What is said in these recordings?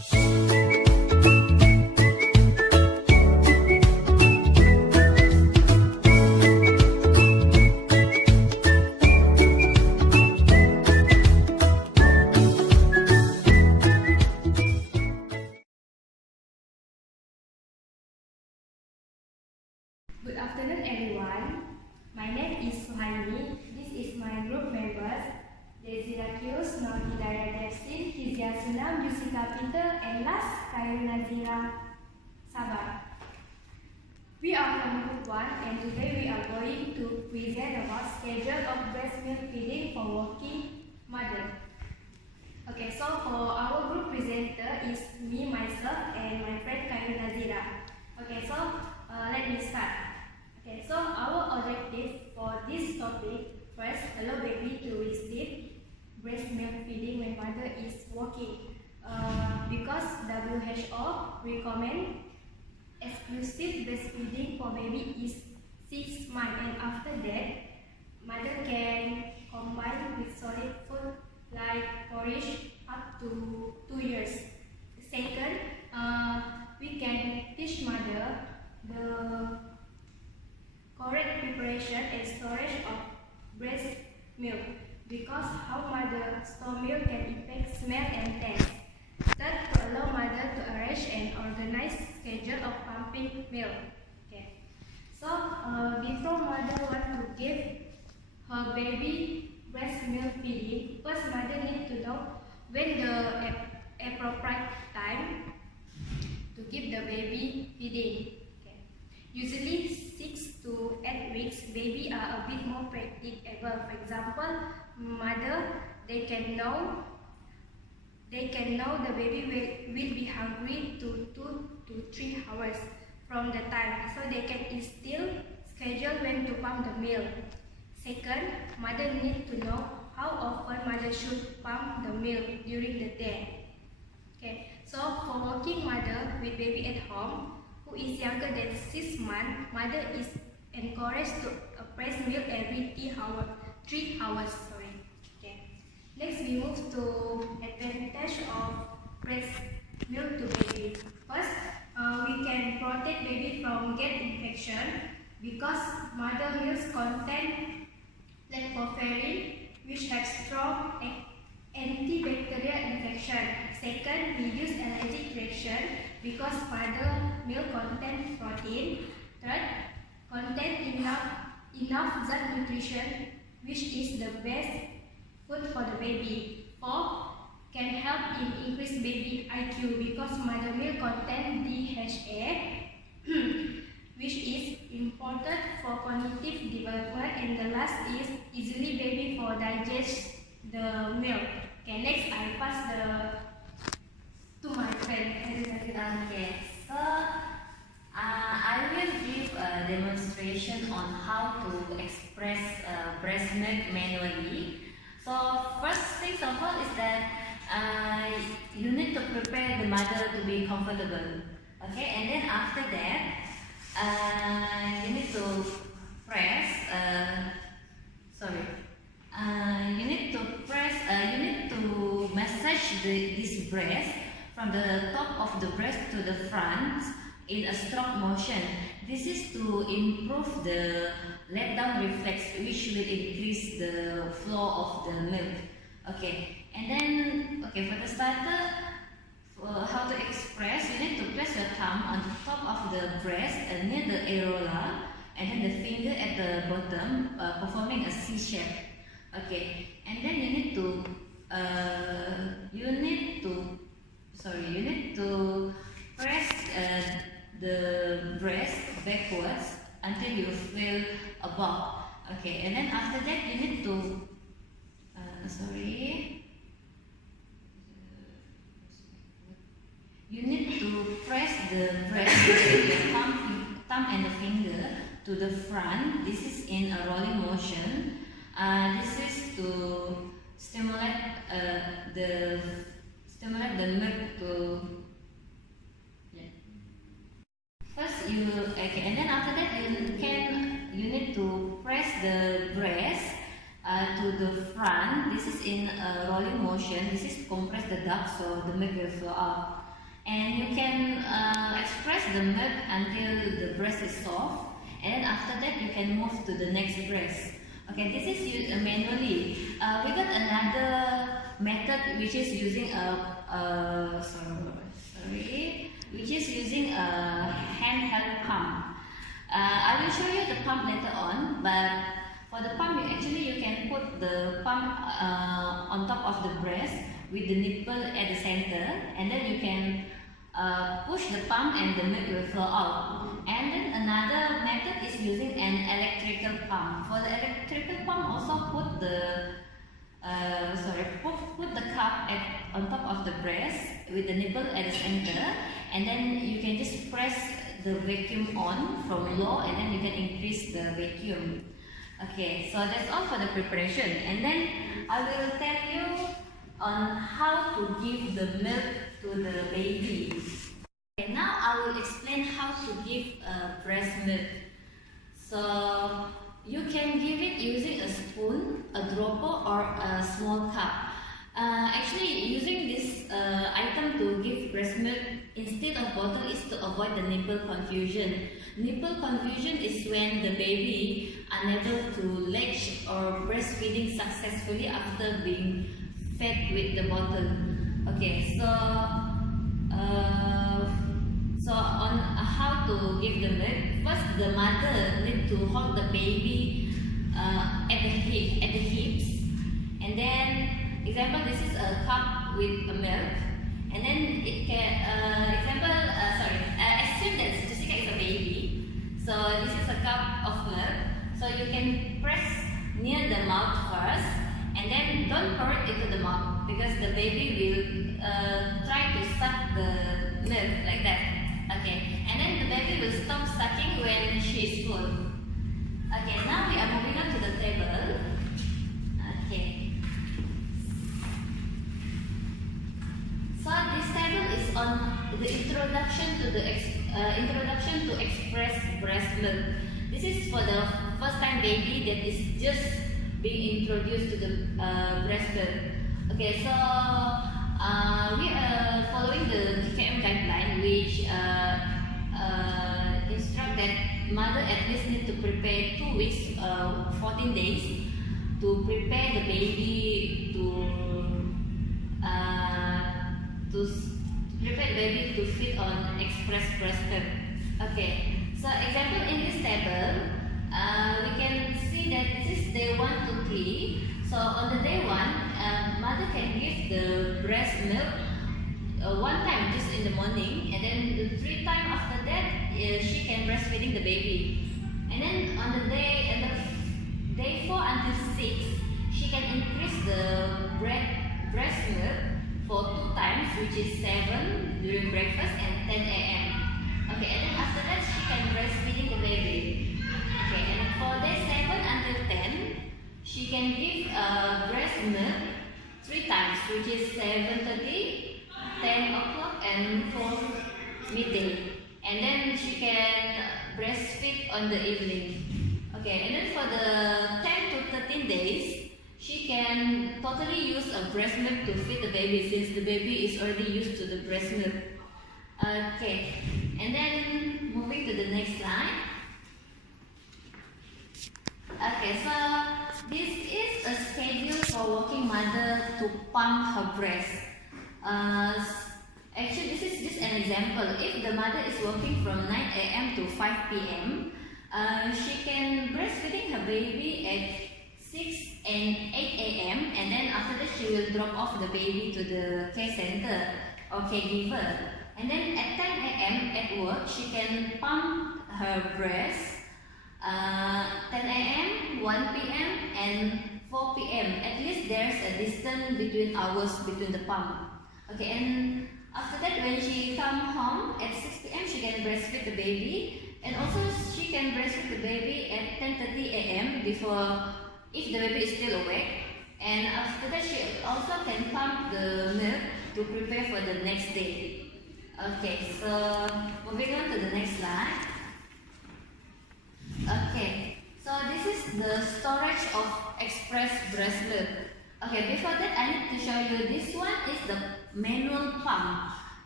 Good afternoon everyone. My name is Suhaini. This is my group members, Desirakiyus, Nur Hidayah Devsin, Hizia Sunam, Yusita Peter, and last, Khairul Nazira Sabar. We are from group 1 and today we are going to present about schedule of breast milk feeding for working mother. Okay, so for our group presenter is me, myself, and my friend Khairul Nazira. Okay, so let me start. Okay, so our objective for this topic, first, allow baby to receive breast milk feeding when mother is working. Because WHO recommend exclusive breastfeeding for baby is 6 months, and after that, mother can combine with solid food like porridge up to 2 years. Second, we can teach mother the correct preparation and storage of breast milk, because how mother store milk can impact smell and taste. Third, to allow mother to arrange and organize schedule of pumping milk. Okay. So before mother want to give her baby breast milk feeding, first mother need to know when the appropriate time to give the baby feeding. Usually 6 to 8 weeks, baby are a bit more predictable. For example, mother, they can know the baby will be hungry to 2 to 3 hours from the time, so they can still schedule when to pump the milk. Second, mother need to know how often mother should pump the milk during the day. Okay, so for working mother with baby at home who is younger than 6 months, mother is encouraged to breast milk every 3 hours. Okay. Next, we move to advantage of breast milk to baby. First, we can protect baby from get infection because mother milk contain lactoferrin, which has strong antibacterial infection. Second, reduce allergic reaction because mother milk contains protein. Third, contain enough gut nutrition, which is the best food for the baby. Fourth, can help in increase baby IQ because mother milk contains DHA, which is important for cognitive development. And the last is easily baby for digest the milk. Okay, next I pass to my friend. Okay, so I will give a demonstration on how to express breast milk manually. So first things of all is that you need to prepare the mother to be comfortable. Okay, and then after that you need to press. You need to massage this breast from the top of the breast to the front in a stroke motion. This is to improve the let down reflex, which will increase the flow of the milk. Okay, and then for the starter, how to express, you need to place your thumb on the top of the breast near the areola, and then the finger at the bottom, performing a C shape. Okay, and then you need to press the breast backwards until you feel above. Okay, and then after that you need to you need to press the breast with your thumb and the finger to the front. This is in a rolling motion. This is to stimulate the milk to. First and then after that you need to press the breast to the front. This is in a rolling motion. This is to compress the duct so the milk will flow out. and you can express the milk until the breast is soft, and then after that you can move to the next breast. Okay, this is used manually. We got another method which is using a handheld pump. I will show you the pump later on, but for the pump, you can put the pump on top of the breast with the nipple at the center, and then you can push the pump and the milk will flow out. And then another method is using an electrical pump. For the electrical pump, also put the put the cup on top of the breast with the nipple at the center, and then you can just press the vacuum on from low, and then you can increase the vacuum. Okay, so that's all for the preparation, and then I will tell you on how to give the milk to the baby. Okay, now I will explain how to give breast milk. So you can give it using a spoon, a dropper, or a small cup. Actually, using this item to give breast milk instead of bottle is to avoid the nipple confusion. Nipple confusion is when the baby unable to latch or breastfeeding successfully after being fed with the bottle. Okay, so on how to give the milk. First, the mother need to hold the baby at the hips, and then example, this is a cup with a milk, and then it can assume that Jessica is a baby, so this is a cup of milk, so you can press near the mouth first, and then don't pour it into the mouth because the baby will try to suck the milk like that. Okay, and then the baby will stop sucking when she is full. Okay, now we are moving on to the table. Okay. So this table is on the introduction to express breast milk. This is for the first time baby that is just being introduced to the breast milk. Okay, so we are following the GKM guideline, which instruct that mother at least need to prepare 2 weeks, 14 days to prepare the baby to feed on express breast milk. Okay, so example in this table, we can see that this is day 1 to 3. So on the day 1, mother can give the breast milk 1 time just in the morning, and then the 3 times after that she can breastfeeding the baby. And then on the day 4 until 6, she can increase the breast milk for 2 times, which is 7 during breakfast and 10 a.m. Okay, and then after that she can breastfeeding the baby. Okay, and for day 7 until 10, she can give breast milk 3 times, which is 7:30, 10 o'clock, and 12 midday. And then she can breastfeed on the evening. Okay, and then for the 10 to 13 days, she can totally use a breast milk to feed the baby since the baby is already used to the breast milk. Okay, and then moving to the next slide. Okay, so this is a schedule for working mother to pump her breast. Actually, this is just an example. If the mother is working from 9 a.m. to 5 p.m., she can breastfeeding her baby at 6 and 8 a.m. and then after that she will drop off the baby to the care center or caregiver. And then at 10 a.m. at work, she can pump her breast 10 a.m., 1 p.m. and 4 p.m. At least there's a distance between hours between the pump. Okay, and after that when she come home at 6 p.m. she can breastfeed the baby, and also she can breastfeed the baby at 10:30 a.m. before if the baby is still awake. And after that she also can pump the milk to prepare for the next day. Okay, so moving on to the next slide. Okay, so this is the storage of express breast milk. Okay, before that I need to show you this one is the manual pump.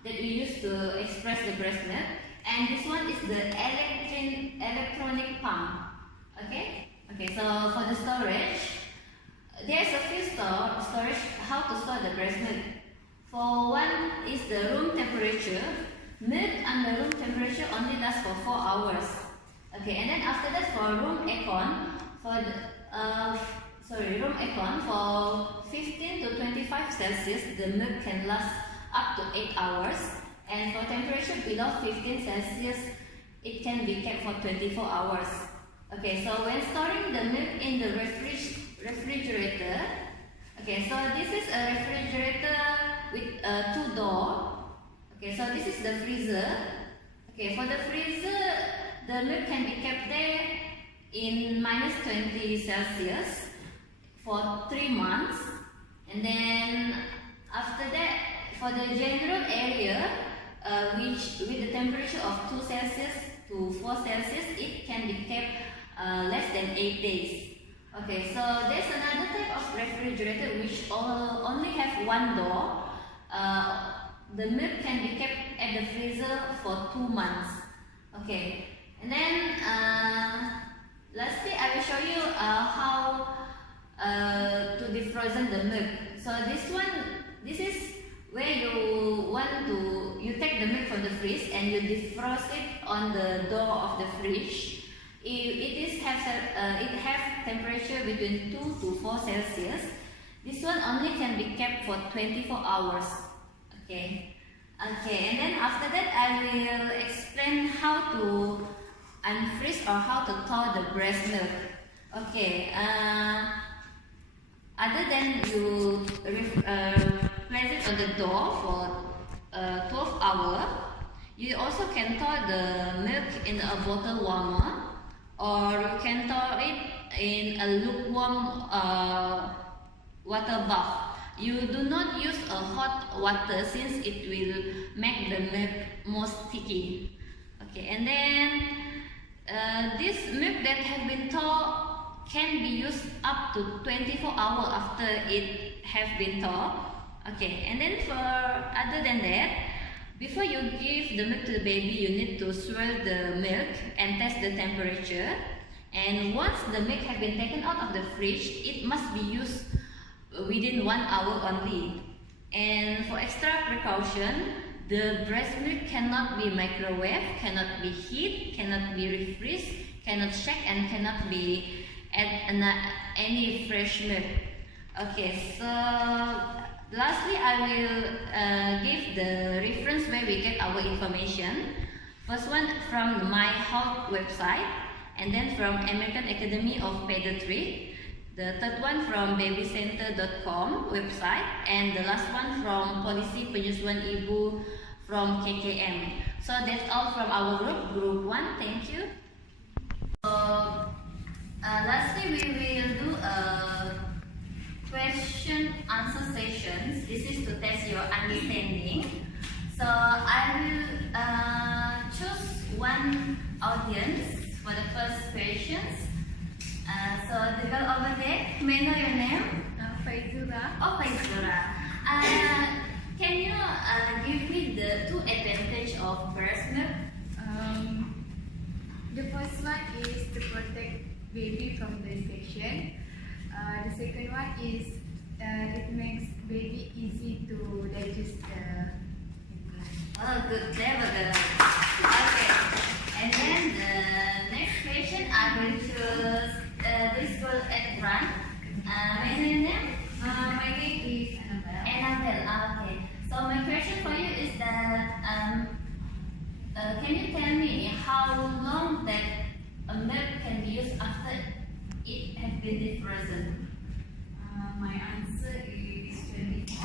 that we use to express the breast milk, and this one is the electronic pump. Okay. So for the storage, there's a few storage how to store the breast milk. For one is the room temperature. Milk under room temperature only lasts for 4 hours. Okay, and then after that for room aircon, for room aircon for 15 to 25 Celsius, the milk can last up to 8 hours, and for temperature below 15 Celsius, it can be kept for 24 hours. Okay, so when storing the milk in the refrigerator, okay, so this is a refrigerator with 2 doors. Okay, so this is the freezer. Okay, for the freezer, the milk can be kept there in -20 Celsius for 3 months, and then after that, for the general area, which with the temperature of 2 Celsius to 4 Celsius, it can be kept less than 8 days. Okay, so there's another type of refrigerator which only have 1 door. The milk can be kept at the freezer for 2 months. Okay, and then lastly, I will show you how to defrozen the milk. So this is where you take the milk from the fridge and you defrost it on the door of the fridge. It has temperature between 2 to 4 Celsius. This one only can be kept for 24 hours. Okay, and then after that I will explain how to unfreeze or how to thaw the breast milk. Okay, other than you place it on the door for 12 hours, you also can thaw the milk in a bottle warmer, or you can thaw it in a lukewarm water bath. You do not use a hot water since it will make the milk more sticky. Okay, and then this milk that has been thawed can be used up to 24 hours after it has been thawed. Okay, and then other than that, before you give the milk to the baby, you need to swirl the milk and test the temperature. And once the milk has been taken out of the fridge, it must be used within 1 hour only. And for extra precaution, the breast milk cannot be microwaved, cannot be heated, cannot be refreezed, cannot shake, and cannot be add any fresh milk. Okay, so lastly, I will give the reference where we get our information. First one from My Health website, and then from American Academy of Pediatrics. The third one from babycenter.com website, and the last one from Polisi Penyusuan Ibu from KKM. So that's all from our group 1. Thank you. So lastly, we will do a question answer sessions. This is to test your understanding. So I will choose one audience for the first questions. So the girl over there, may I know your name? Faizura. Oh, Faizura. Can you give me the 2 advantages of breast milk? The first one is to protect baby from the infection. The second one is it makes baby easy to digest the implant. Oh, good, clever girl. Okay, and then the next question I will choose this girl at front. May I know your name? My name is Annabelle. Annabelle. Okay. So my question for you is that can you tell me how long that a milk can be used after it has been defrozen? My answer is 24